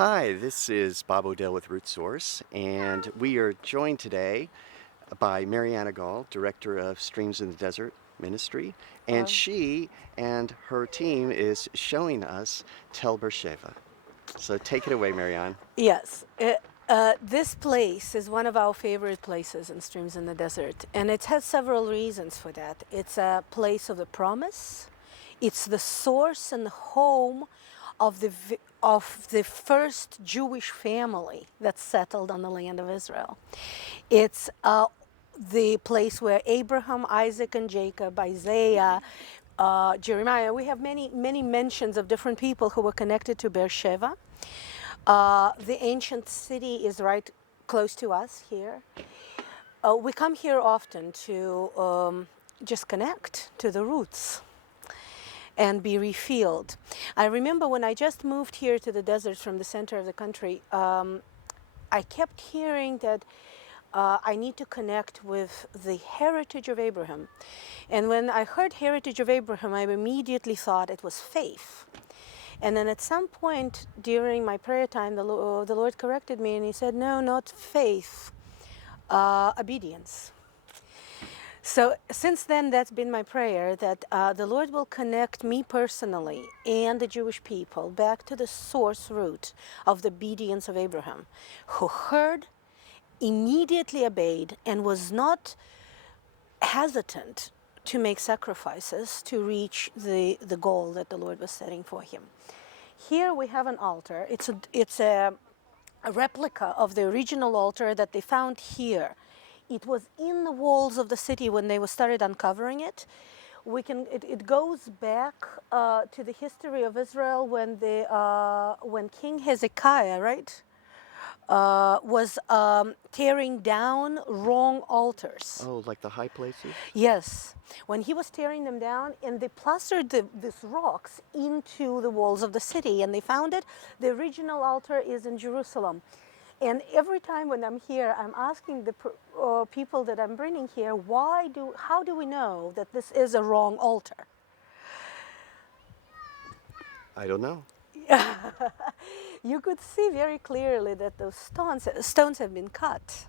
Hi, this is Bob Odell with Root Source, and we are joined today by Mariana Gall, Director of Streams in the Desert Ministry, and Uh, she and her team is showing us Tel Sheva. So take it away, Marianne. yes, this place is one of our favorite places in Streams in the Desert, and it has several reasons for that. It's a place of the promise. It's the source and home of the first Jewish family that settled on the land of Israel. It's the place where Abraham, Isaac, and Jacob, Isaiah, Jeremiah. We have many mentions of different people who were connected to Beersheba. The ancient city is right close to us here. We come here often to just connect to the roots and be refilled. I remember when I just moved here to the desert from the center of the country, I kept hearing that I need to connect with the heritage of Abraham. And when I heard heritage of Abraham, I immediately thought it was faith. And then at some point during my prayer time, the Lord corrected me and he said, no, not faith, obedience. So since then, that's been my prayer that the Lord will connect me personally and the Jewish people back to the source root of the obedience of Abraham, who heard, immediately obeyed, and was not hesitant to make sacrifices to reach the goal that the Lord was setting for him. Here we have an altar. It's a replica of the original altar that they found here. It was in the walls of the city when they started uncovering it. It goes back to the history of Israel when King Hezekiah, right, was tearing down wrong altars. Oh, like the high places? Yes, when he was tearing them down, and they plastered these rocks into the walls of the city, and they found it. The original altar is in Jerusalem. And every time when I'm here, I'm asking the people that I'm bringing here, how do we know that this is a wrong altar? I don't know. You could see very clearly that those stones have been cut.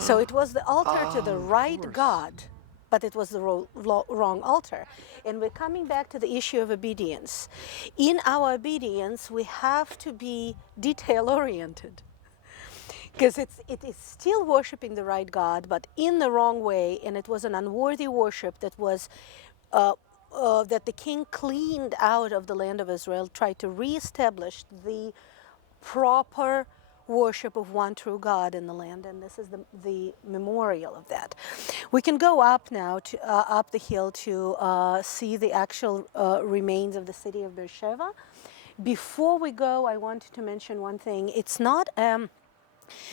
So it was the altar to the Oh, of right course. God, but it was the wrong altar. And we're coming back to the issue of obedience. In our obedience, we have to be detail oriented because it is still worshiping the right God, but in the wrong way, and it was an unworthy worship that the king cleaned out of the land of Israel, tried to reestablish the proper worship of one true God in the land, and this is the memorial of that. We can go up now to up the hill to see the actual remains of the city of Beersheba. Before we go, I wanted to mention one thing. It's not.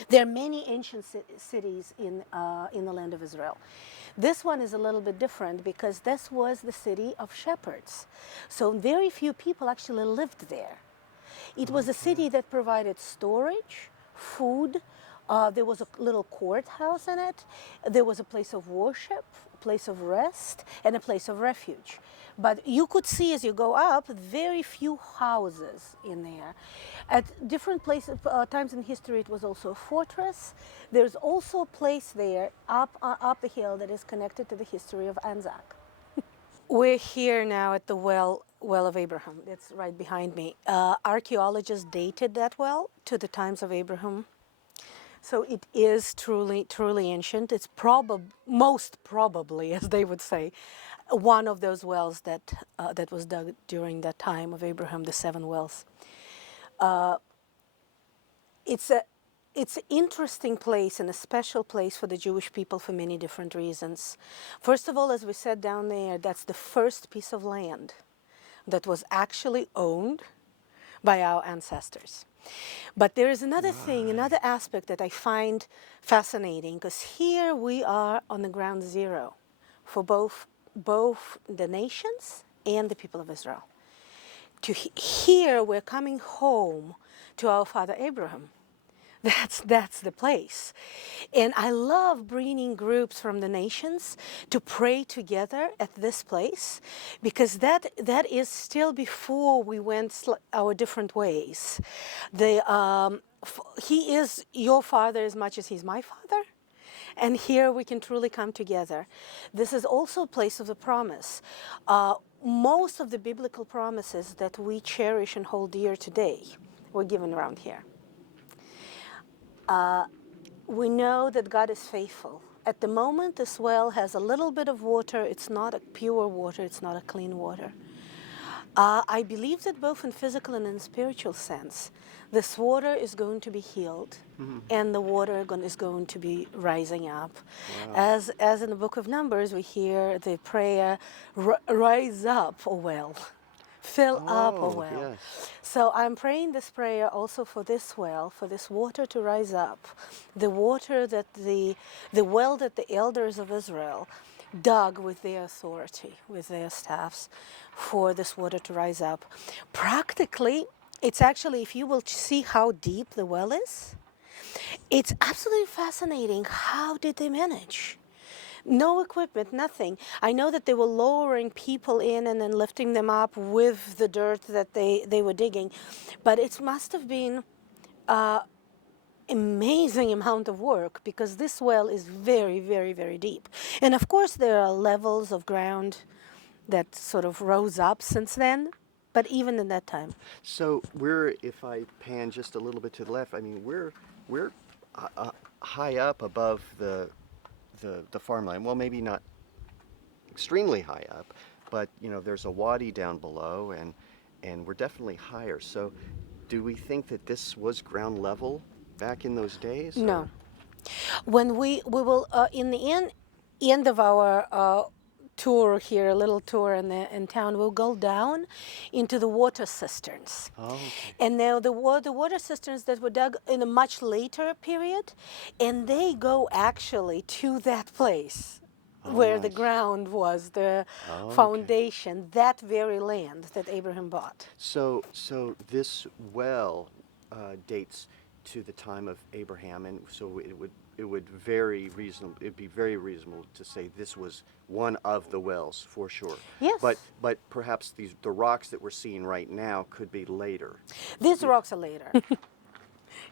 There are many ancient cities in the land of Israel. This one is a little bit different because this was the city of shepherds. So very few people actually lived there. It was a city that provided storage, food. There was a little courthouse in it. There was a place of worship, a place of rest, and a place of refuge. But you could see as you go up, very few houses in there. At different places, times in history, it was also a fortress. There's also a place there up the hill that is connected to the history of Anzac. We're here now at the well of Abraham. It's right behind me. Archaeologists dated that well to the times of Abraham. So it is truly ancient. It's most probably, as they would say, one of those wells that was dug during that time of Abraham, the 7 wells. It's an interesting place and a special place for the Jewish people for many different reasons. First of all, as we said down there, that's the first piece of land that was actually owned by our ancestors. But there is another thing, another aspect that I find fascinating, because here we are on the ground zero for both the nations and the people of Israel. Here we're coming home to our father Abraham, That's the place. And I love bringing groups from the nations to pray together at this place, because that is still before we went our different ways. He is your father as much as he's my father. And here we can truly come together. This is also a place of the promise. Most of the biblical promises that we cherish and hold dear today were given around here. We know that God is faithful. At the moment, this well has a little bit of water. It's not a pure water. It's not a clean water. I believe that both in physical and in spiritual sense, this water is going to be healed, and the water is going to be rising up. Wow. As in the book of Numbers, we hear the prayer, rise up, O well. Fill up a Oh, well. yes. So I'm praying this prayer also for this well, for this water to rise up, the water that the well that the elders of Israel dug with their authority, with their staffs, for this water to rise up. Practically, it's actually, if you will see how deep the well is, it's absolutely fascinating. How did they manage? No equipment, nothing. I know that they were lowering people in and then lifting them up with the dirt that they were digging, but it must have been amazing amount of work, because this well is very, very, very deep. And of course there are levels of ground that sort of rose up since then, but even in that time. So if I pan just a little bit to the left, I mean, we're high up above the farmland. Well, maybe not extremely high up, but there's a wadi down below, and we're definitely higher. So, do we think that this was ground level back in those days? No. Or? When we will in the end of our tour here, a little tour in town, we'll go down into the water cisterns. Oh, okay. And now the water cisterns that were dug in a much later period, and they go actually to that place where the Nice. ground was, the Oh, okay. foundation, that very land that Abraham bought. So this well dates to the time of Abraham, and so it'd be very reasonable to say this was one of the wells for sure. Yes. But perhaps the rocks that we're seeing right now could be later. These rocks are later.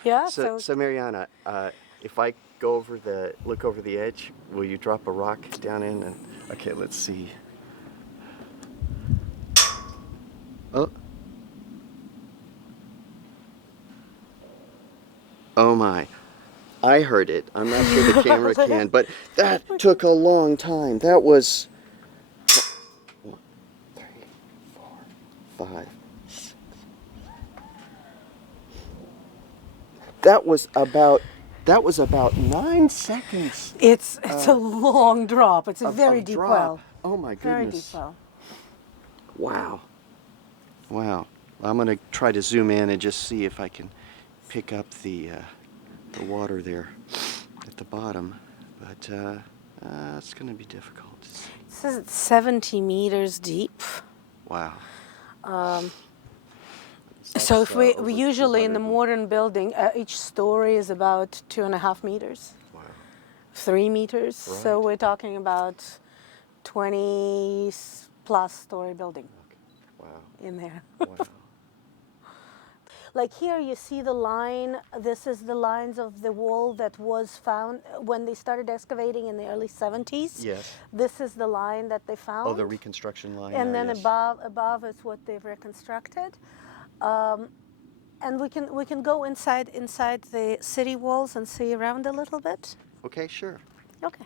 Yeah. So Mariana, if I look over the edge, will you drop a rock down in? And okay, let's see. Oh. Oh my. I heard it. I'm not sure the camera can, but that took a long time. That was 1, 3, 4, 5, 6. That was about 9 seconds. It's a long drop. It's a very deep drop. well. Oh my Very goodness. deep well. Wow. Wow. I'm going to try to zoom in and just see if I can pick up the water there at the bottom, but it's going to be difficult. It says it's 70 meters deep. Wow. So if we over usually in the 200. modern building, each story is about 2.5 meters, Wow. 3 meters. So Right. we're talking about 20 plus story building Wow. in there. Wow. Like here you see the line, this is the lines of the wall that was found when they started excavating in the early 70s. Yes. This is the line that they found. Oh, the reconstruction line. And there, then yes. above is what they've reconstructed. And we can go inside the city walls and see around a little bit. Okay, sure. Okay.